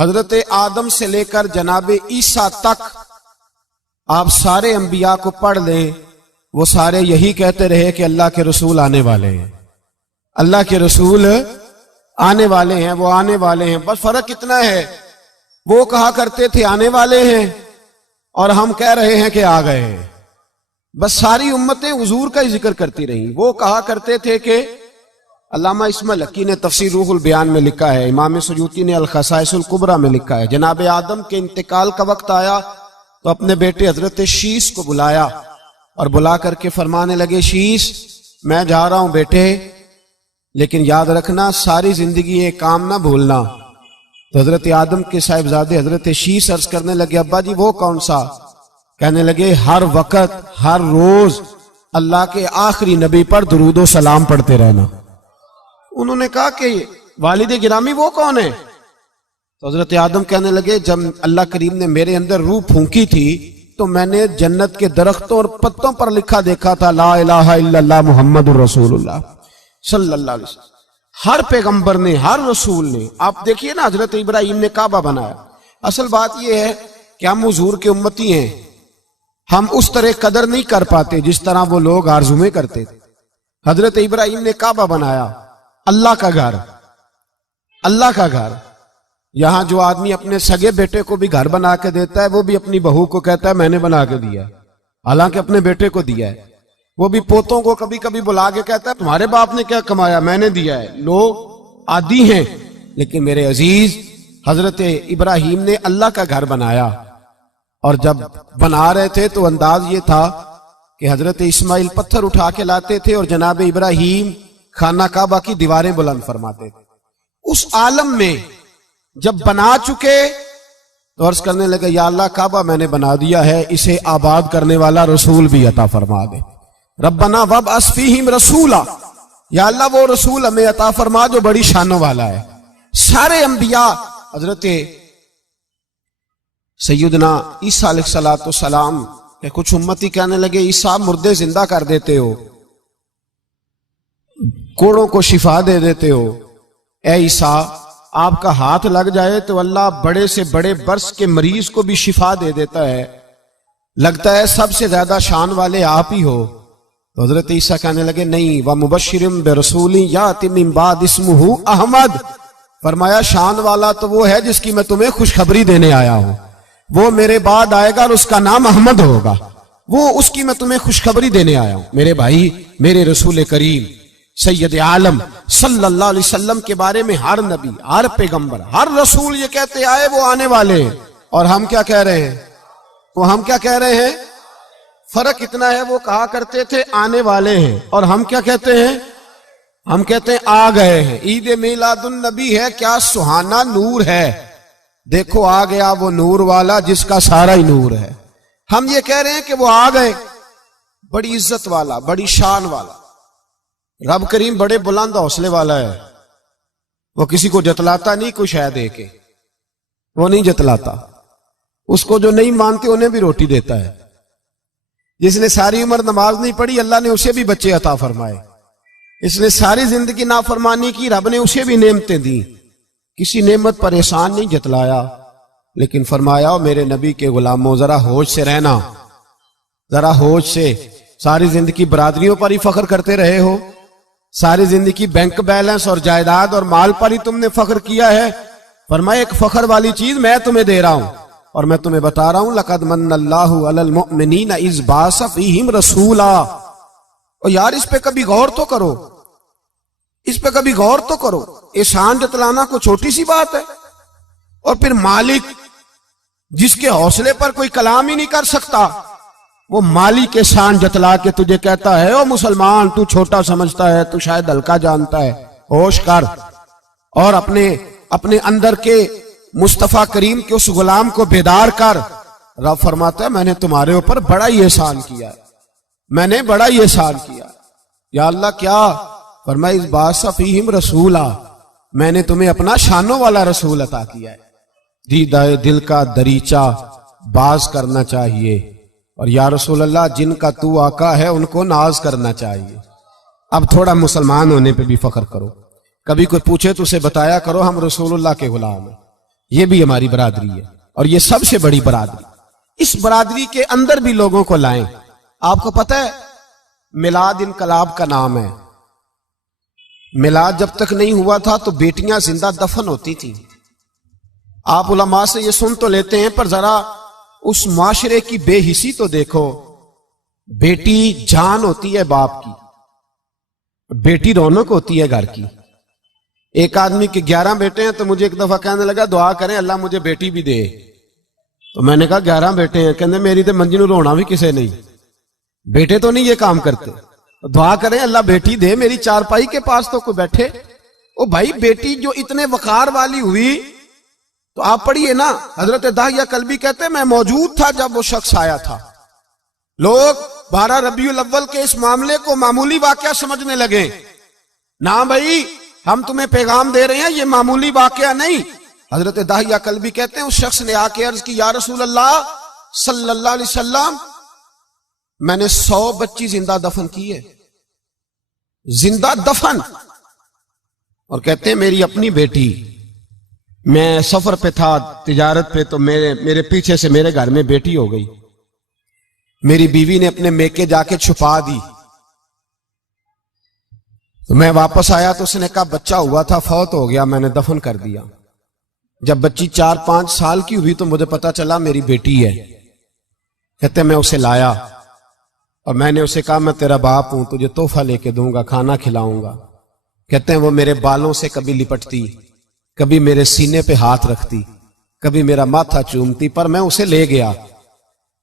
حضرت آدم سے لے کر جناب عیسیٰ تک آپ سارے انبیاء کو پڑھ لیں، وہ سارے یہی کہتے رہے کہ اللہ کے رسول آنے والے ہیں، اللہ کے رسول آنے والے ہیں، وہ آنے والے ہیں۔ بس فرق اتنا ہے، وہ کہا کرتے تھے آنے والے ہیں اور ہم کہہ رہے ہیں کہ آ گئے ہیں۔ بس ساری امتیں حضور کا ہی ذکر کرتی رہیں۔ وہ کہا کرتے تھے کہ علامہ اسماعیل حقی نے تفسیر روح البیان میں لکھا ہے، امام سیوطی نے الخصائص الکبریٰ میں لکھا ہے، جناب آدم کے انتقال کا وقت آیا تو اپنے بیٹے حضرت شیس کو بلایا اور بلا کر کے فرمانے لگے، شیس میں جا رہا ہوں بیٹے، لیکن یاد رکھنا ساری زندگی یہ کام نہ بھولنا۔ تو حضرت آدم کے صاحبزادے حضرت شیس عرض کرنے لگے، ابا جی وہ کون سا؟ کہنے لگے ہر وقت ہر روز اللہ کے آخری نبی پر درود و سلام پڑھتے رہنا۔ انہوں نے کہا کہ والد گرامی وہ کون ہے؟ تو حضرت آدم کہنے لگے، جب اللہ کریم نے میرے اندر روح پھونکی تھی تو میں نے جنت کے درختوں اور پتوں پر لکھا دیکھا تھا لا الہ الا اللہ محمد الرسول اللہ صلی اللہ علیہ وسلم۔ ہر پیغمبر نے، ہر رسول نے، آپ دیکھیے نا حضرت ابراہیم نے کعبہ بنایا۔ اصل بات یہ ہے کہ ہم حضور کے امتی ہیں، ہم اس طرح قدر نہیں کر پاتے جس طرح وہ لوگ آرزویں کرتے تھے۔ حضرت ابراہیم نے کعبہ بنایا، اللہ کا گھر، اللہ کا گھر۔ یہاں جو آدمی اپنے سگے بیٹے کو بھی گھر بنا کے دیتا ہے وہ بھی اپنی بہو کو کہتا ہے میں نے بنا کے دیا، حالانکہ اپنے بیٹے کو دیا ہے۔ وہ بھی پوتوں کو کبھی کبھی بلا کے کہتا ہے تمہارے باپ نے کیا کمایا، میں نے دیا ہے۔ لوگ عادی ہیں، لیکن میرے عزیز حضرت ابراہیم نے اللہ کا گھر بنایا، اور جب بنا رہے تھے تو انداز یہ تھا کہ حضرت اسماعیل پتھر اٹھا کے لاتے تھے اور جناب ابراہیم خانہ کعبہ کی دیواریں بلند فرماتے تھے۔ اس عالم میں جب بنا چکے تو عرض کرنے لگے یا اللہ کعبہ میں نے بنا دیا ہے، اسے آباد کرنے والا رسول بھی عطا فرما دے۔ ربنا وابعث فیہم رسولا، یا اللہ وہ رسول ہمیں عطا فرما جو بڑی شانوں والا ہے۔ سارے انبیاء، حضرت سیدنا عیسیٰ علیہ السلام کہ کچھ امتی کہنے لگے عیسیٰ مردے زندہ کر دیتے ہو، کوڑوں کو شفا دے دیتے ہو، اے عیسیٰ آپ کا ہاتھ لگ جائے تو اللہ بڑے سے بڑے برس کے مریض کو بھی شفا دے دیتا ہے، لگتا ہے سب سے زیادہ شان والے آپ ہی ہو۔ تو حضرت عیسیٰ کہنے لگے نہیں، وَمُبَشِّرٍ بِرَسُولٍ يَأْتِي مِن بَعْدِهِ اسْمُهُ احمد، فرمایا شان والا تو وہ ہے جس کی میں تمہیں خوشخبری دینے آیا ہوں، وہ میرے بعد آئے گا اور اس کا نام احمد ہوگا، وہ اس کی میں تمہیں خوشخبری دینے آیا ہوں۔ میرے بھائی، میرے رسول کریم سید عالم صلی اللہ علیہ وسلم کے بارے میں ہر نبی، ہر پیغمبر، ہر رسول یہ کہتے آئے وہ آنے والے ہیں، اور ہم کیا کہہ رہے ہیں؟ وہ ہم کیا کہہ رہے ہیں؟ فرق اتنا ہے، وہ کہا کرتے تھے آنے والے ہیں، اور ہم کیا کہتے ہیں؟ ہم کہتے ہیں آ گئے ہیں۔ عید میلاد النبی ہے، کیا سہانا نور ہے، دیکھو آ گیا وہ نور والا جس کا سارا ہی نور ہے۔ ہم یہ کہہ رہے ہیں کہ وہ آ گئے، بڑی عزت والا، بڑی شان والا۔ رب کریم بڑے بلند حوصلے والا ہے، وہ کسی کو جتلاتا نہیں کوئی شے دے کے، وہ نہیں جتلاتا، اس کو جو نہیں مانتے انہیں بھی روٹی دیتا ہے۔ جس نے ساری عمر نماز نہیں پڑھی اللہ نے اسے بھی بچے عطا فرمائے، اس نے ساری زندگی نافرمانی کی رب نے اسے بھی نعمتیں دی، کسی نعمت پر احسان نہیں جتلایا، لیکن فرمایا میرے نبی کے غلاموں ذرا ہوش سے رہنا، ذرا ہوش سے۔ ساری زندگی برادریوں پر ہی فخر کرتے رہے ہو، ساری زندگی بینک بیلنس اور جائیداد اور مال پر ہی تم نے فخر کیا ہے، فرمایا ایک فخر والی چیز میں تمہیں دے رہا ہوں، اور میں تمہیں بتا رہا ہوں لقد من اللہ علی المؤمنین اذ بعث فیہم رسولا۔ اور یار اس پہ کبھی غور تو کرو، اس پہ کبھی غور تو کرو، احسان جتلانا کوئی چھوٹی سی بات ہے؟ اور پھر مالک جس کے حوصلے پر کوئی کلام ہی نہیں کر سکتا، وہ مالک کے شان جتلا کے تجھے کہتا ہے او مسلمان تو چھوٹا سمجھتا ہے، تو شاید ہلکا جانتا ہے، ہوش کر اور اپنے اندر کے مصطفیٰ کریم کے اس غلام کو بیدار کر۔ رب فرماتا ہے میں نے تمہارے اوپر بڑا ہی احسان کیا ہے، میں نے بڑا ہی احسان کیا۔ یا اللہ کیا؟ فرمایا اس بعث فیہم رسولا، میں نے تمہیں اپنا شانوں والا رسول عطا کیا ہے۔ دیدہ دل کا دریچہ باز کرنا چاہیے، اور یا رسول اللہ جن کا تو آقا ہے ان کو ناز کرنا چاہیے۔ اب تھوڑا مسلمان ہونے پہ بھی فخر کرو، کبھی کوئی پوچھے تو اسے بتایا کرو ہم رسول اللہ کے غلام ہیں، یہ بھی ہماری برادری ہے اور یہ سب سے بڑی برادری. اس برادری کے اندر بھی لوگوں کو لائیں. آپ کو پتہ ہے میلاد انقلاب کا نام ہے. میلاد جب تک نہیں ہوا تھا تو بیٹیاں زندہ دفن ہوتی تھیں. آپ علماء سے یہ سن تو لیتے ہیں پر ذرا اس معاشرے کی بے حسی تو دیکھو. بیٹی جان ہوتی ہے باپ کی, بیٹی رونق ہوتی ہے گھر کی. ایک آدمی کے 11 بیٹے ہیں تو مجھے ایک دفعہ کہنے لگا دعا کریں اللہ مجھے بیٹی بھی دے. تو میں نے کہا 11 بیٹے ہیں, کہنے میری تو منجی نو رونا بھی کسے نہیں, بیٹے تو نہیں یہ کام کرتے. دعا کریں اللہ بیٹی دے, میری چارپائی کے پاس تو کوئی بیٹھے. او بھائی بیٹی جو اتنے وقار والی ہوئی تو آپ پڑھیے نا, حضرت داہیہ کلبی کہتے ہیں میں موجود تھا جب وہ شخص آیا تھا. لوگ 12 ربیع الاول کے اس معاملے کو معمولی واقعہ سمجھنے لگے. نہ بھائی ہم تمہیں پیغام دے رہے ہیں, یہ معمولی واقعہ نہیں. حضرت داہیہ کلبی کہتے ہیں اس شخص نے آ کے عرض کی یا رسول اللہ صلی اللہ علیہ وسلم میں نے 100 بچی زندہ دفن کی ہے, زندہ دفن. اور کہتے ہیں میری اپنی بیٹی, میں سفر پہ تھا تجارت پہ, تو میرے پیچھے سے میرے گھر میں بیٹی ہو گئی. میری بیوی نے اپنے میکے جا کے چھپا دی. تو میں واپس آیا تو اس نے کہا بچہ ہوا تھا فوت ہو گیا, میں نے دفن کر دیا. جب بچی 4-5 سال کی ہوئی تو مجھے پتا چلا میری بیٹی ہے. کہتے میں اسے لایا اور میں نے اسے کہا میں تیرا باپ ہوں, تجھے تحفہ لے کے دوں گا, کھانا کھلاؤں گا. کہتے ہیں وہ میرے بالوں سے کبھی لپٹتی, کبھی میرے سینے پہ ہاتھ رکھتی, کبھی میرا ماتھا چومتی. پر میں اسے لے گیا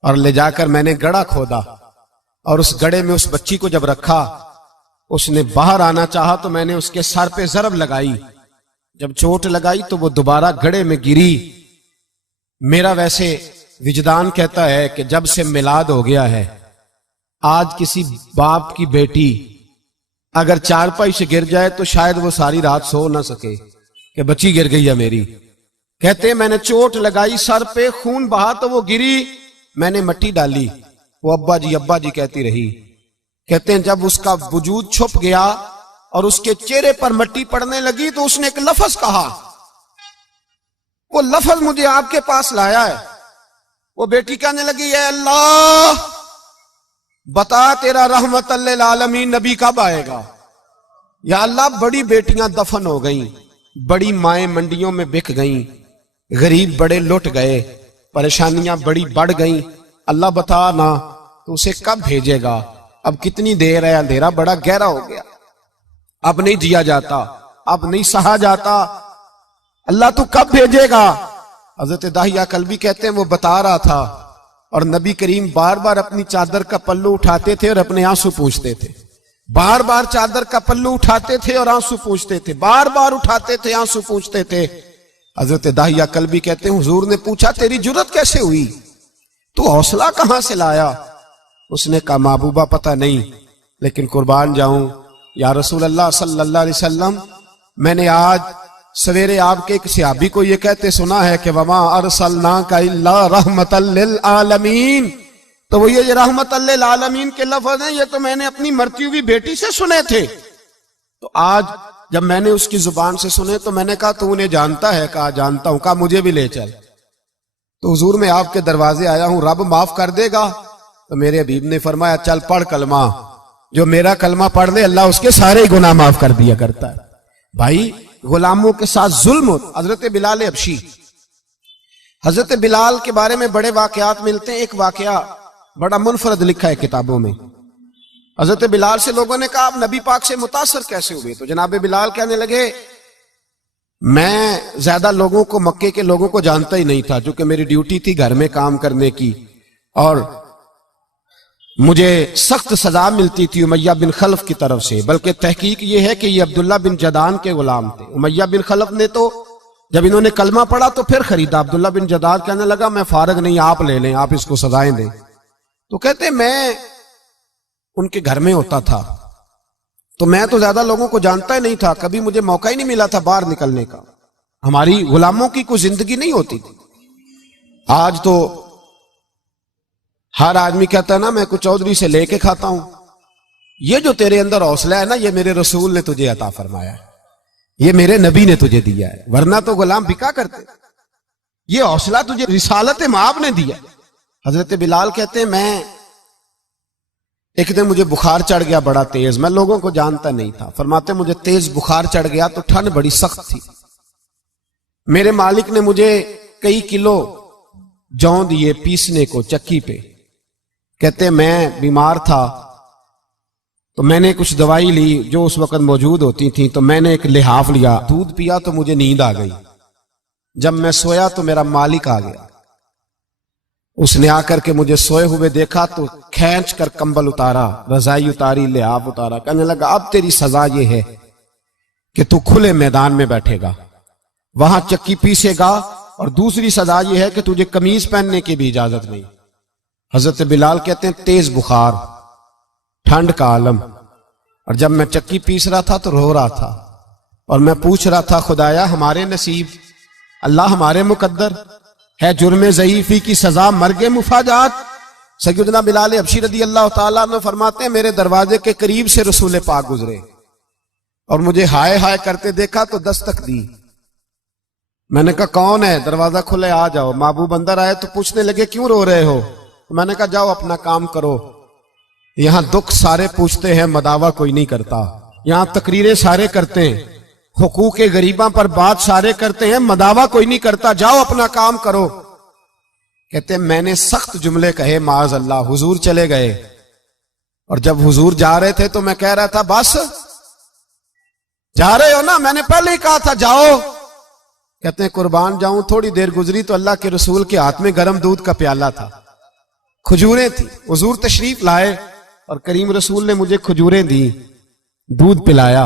اور لے جا کر میں نے گڑھا کھودا اور اس گڑھے میں اس بچی کو جب رکھا, اس نے باہر آنا چاہا تو میں نے اس کے سر پہ ضرب لگائی. جب چوٹ لگائی تو وہ دوبارہ گڑھے میں گری. میرا ویسے وجدان کہتا ہے کہ جب سے میلاد ہو گیا ہے, آج کسی باپ کی بیٹی اگر چارپائی سے گر جائے تو شاید وہ ساری رات سو نہ سکے کہ بچی گر گئی ہے میری. کہتے ہیں میں نے چوٹ لگائی سر پہ, خون بہا تو وہ گری, میں نے مٹی ڈالی, وہ ابا جی کہتی رہی. کہتے ہیں جب اس کا وجود چھپ گیا اور اس کے چہرے پر مٹی پڑنے لگی تو اس نے ایک لفظ کہا, وہ لفظ مجھے آپ کے پاس لایا ہے. وہ بیٹی کہنے لگی اے اللہ بتا تیرا رحمت للعالمین نبی کب آئے گا. یا اللہ بڑی بیٹیاں دفن ہو گئیں, بڑی مائیں منڈیوں میں بک گئیں, غریب بڑے لٹ گئے, پریشانیاں بڑی بڑھ گئیں. اللہ بتا نا تو اسے کب بھیجے گا. اب کتنی دیر ہے, اندھیرا بڑا گہرا ہو گیا, اب نہیں جیا جاتا, اب نہیں سہا جاتا, اللہ تو کب بھیجے گا. حضرت داہیہ کلبی کہتے ہیں وہ بتا رہا تھا اور نبی کریم بار بار اپنی چادر کا پلو اٹھاتے تھے اور اپنے آنسو پوچھتے تھے. بار بار چادر کا پلو اٹھاتے تھے اور آنسو پوچھتے تھے, بار بار اٹھاتے تھے آنسو پوچھتے تھے. حضرت داہیہ کلبی کہتے ہیں حضور نے پوچھا تیری جرت کیسے ہوئی, تو حوصلہ کہاں سے لایا. اس نے کہا محبوبہ پتہ نہیں, لیکن قربان جاؤں یا رسول اللہ صلی اللہ علیہ وسلم میں نے آج سویرے آپ کے ایک صحابی کو یہ کہتے سنا ہے کہ وما ارسلناک الا رحمت للعالمین. تو وہ یہ رحمت للعالمین کے لفظ ہیں, یہ تو میں نے اپنی مرتی ہوئی بیٹی سے سنے تھے. تو آج جب میں نے اس کی زبان سے سنے تو میں نے کہا تو انہیں جانتا ہے. کہا جانتا ہوں. کہا مجھے بھی لے چل. تو حضور میں آپ کے دروازے آیا ہوں, رب معاف کر دے گا. تو میرے حبیب نے فرمایا چل پڑھ کلمہ, جو میرا کلمہ پڑھ لے اللہ اس کے سارے گناہ معاف کر دیا کرتا ہے. بھائی غلاموں کے ساتھ ظلم ہوتا. حضرت بلال حبشی, حضرت بلال کے بارے میں بڑے واقعات ملتے ہیں. ایک واقعہ بڑا منفرد لکھا ہے کتابوں میں. حضرت بلال سے لوگوں نے کہا آپ نبی پاک سے متاثر کیسے ہوئے؟ تو جناب بلال کہنے لگے میں زیادہ لوگوں کو مکے کے لوگوں کو جانتا ہی نہیں تھا, چونکہ میری ڈیوٹی تھی گھر میں کام کرنے کی اور مجھے سخت سزا ملتی تھی امیہ بن خلف کی طرف سے. بلکہ تحقیق یہ ہے کہ یہ عبداللہ بن جدان کے غلام تھے. امیہ بن خلف نے تو جب انہوں نے کلمہ پڑھا تو پھر خریدا. عبداللہ بن جدان کہنے لگا میں فارغ نہیں, آپ لے لیں, آپ اس کو سزائیں دیں. تو کہتے میں ان کے گھر میں ہوتا تھا تو میں تو زیادہ لوگوں کو جانتا ہی نہیں تھا, کبھی مجھے موقع ہی نہیں ملا تھا باہر نکلنے کا. ہماری غلاموں کی کوئی زندگی نہیں ہوتی تھی. آج تو ہر آدمی کہتا ہے نا میں کچھ چودھری سے لے کے کھاتا ہوں. یہ جو تیرے اندر حوصلہ ہے نا, یہ میرے رسول نے تجھے عطا فرمایا ہے, یہ میرے نبی نے تجھے دیا ہے, ورنہ تو غلام بکا کرتے. یہ حوصلہ تجھے رسالت مآب نے دیا۔ حضرت بلال کہتے ہیں میں ایک دن مجھے بخار چڑھ گیا بڑا تیز، میں لوگوں کو جانتا نہیں تھا، فرماتے مجھے تیز بخار چڑھ گیا تو ٹھنڈ بڑی سخت تھی، میرے مالک نے مجھے کئی کلو جو دیے پیسنے کو چکی پہ، کہتے میں بیمار تھا تو میں نے کچھ دوائی لی جو اس وقت موجود ہوتی تھی، تو میں نے ایک لحاف لیا، دودھ پیا تو مجھے نیند آ گئی، جب میں سویا تو میرا مالک آ گیا، اس نے آ کر کے مجھے سوئے ہوئے دیکھا تو کھینچ کر کمبل اتارا، رضائی اتاری، لحاف اتارا، کہنے لگا اب تیری سزا یہ ہے کہ تو کھلے میدان میں بیٹھے گا، وہاں چکی پیسے گا، اور دوسری سزا یہ ہے کہ تجھے قمیض پہننے کی بھی اجازت نہیں۔ حضرت بلال کہتے ہیں تیز بخار، ٹھنڈ کا عالم، اور جب میں چکی پیس رہا تھا تو رو رہا تھا، اور میں پوچھ رہا تھا خدایا ہمارے نصیب، اللہ ہمارے مقدر ہے جرم ضعیفی کی سزا مرگ مفاجات۔ سیدنا بلال حبشی رضی اللہ تعالیٰ عنہ فرماتے ہیں میرے دروازے کے قریب سے رسول پاک گزرے اور مجھے ہائے ہائے کرتے دیکھا تو دستک دی، میں نے کہا کون ہے؟ دروازہ کھلے آ جاؤ۔ محبوب اندر آئے تو پوچھنے لگے کیوں رو رہے ہو؟ میں نے کہا جاؤ اپنا کام کرو، یہاں دکھ سارے پوچھتے ہیں مداوا کوئی نہیں کرتا، یہاں تقریریں سارے کرتے ہیں، حقوق غریباں پر بات سارے کرتے ہیں، مداوا کوئی نہیں کرتا، جاؤ اپنا کام کرو۔ کہتے ہیں میں نے سخت جملے کہے معاذ اللہ، حضور چلے گئے، اور جب حضور جا رہے تھے تو میں کہہ رہا تھا بس جا رہے ہو نا، میں نے پہلے ہی کہا تھا جاؤ۔ کہتے ہیں قربان جاؤں، تھوڑی دیر گزری تو اللہ کے رسول کے ہاتھ میں گرم دودھ کا پیالہ تھا، کھجوریں تھی، حضور تشریف لائے اور کریم رسول نے مجھے کھجوریں دی، دودھ پلایا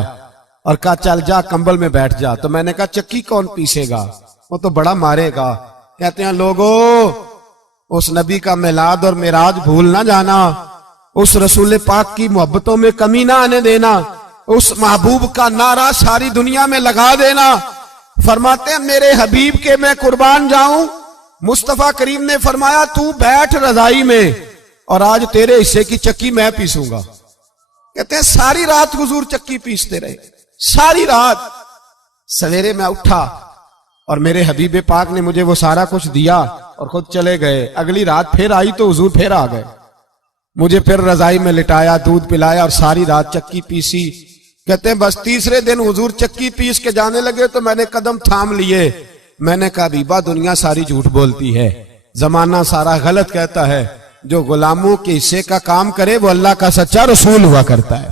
اور کہا چل جا کمبل میں بیٹھ جا۔ تو میں نے کہا چکی کون پیسے گا، وہ تو بڑا مارے گا۔ کہتے ہیں لوگو اس نبی کا میلاد اور معراج بھول نہ جانا، اس رسول پاک کی محبتوں میں کمی نہ آنے دینا، اس محبوب کا نعرہ ساری دنیا میں لگا دینا۔ فرماتے ہیں میرے حبیب کے میں قربان جاؤں، مصطفیٰ کریم نے فرمایا تو بیٹھ رضائی میں اور آج تیرے حصے کی چکی میں پیسوں گا۔ کہتے ہیں ساری رات حضور چکی پیستے رہے، ساری رات۔ سویرے میں اٹھا اور میرے حبیب پاک نے مجھے وہ سارا کچھ دیا اور خود چلے گئے۔ اگلی رات پھر آئی تو حضور پھر آ گئے، مجھے پھر رضائی میں لٹایا، دودھ پلایا اور ساری رات چکی پیسی۔ کہتے ہیں بس تیسرے دن حضور چکی پیس کے جانے لگے تو میں نے قدم تھام لیے، میں نے کہا بیبا دنیا ساری جھوٹ بولتی ہے، زمانہ سارا غلط کہتا ہے، جو غلاموں کے حصے کا کام کرے وہ اللہ کا سچا رسول ہوا کرتا ہے۔